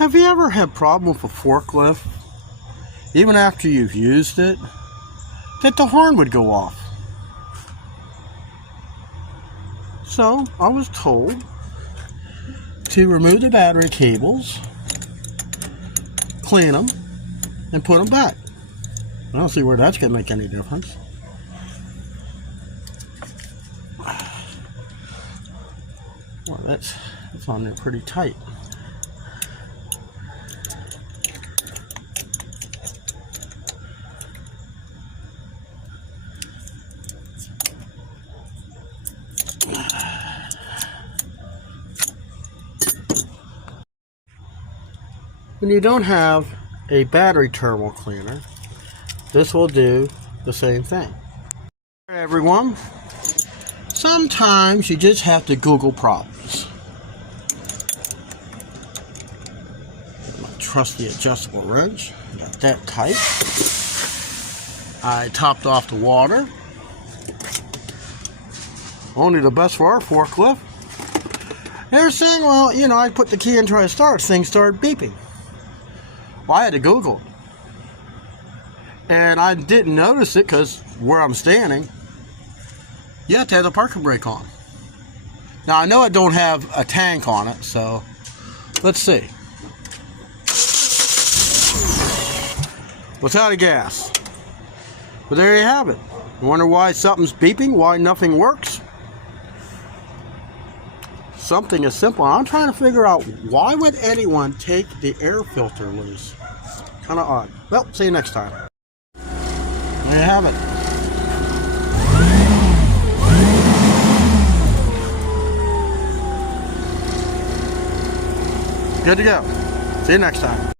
Have you ever had problem with a forklift, even after you've used it, that the horn would go off? So I was told to remove the battery cables, clean them, and put them back. I don't see where that's going to make any difference. Well, that's on there pretty tight. When you don't have a battery terminal cleaner, this will do the same thing. Hey everyone, sometimes you just have to Google problems. My trusty adjustable wrench, got that tight. I topped off the water. Only the best for our forklift. They're saying, well, you know, I put the key in, try to start, things started beeping. Well, I had to Google it. And I didn't notice it because where I'm standing, you have to have the parking brake on. Now, I know I don't have a tank on it, so let's see. What's out of gas? But there you have it. You wonder why something's beeping, why nothing works? Something as simple. I'm trying to figure out, why would anyone take the air filter loose? Kind of odd. Well, see you next time. There you have it. Good to go. See you next time.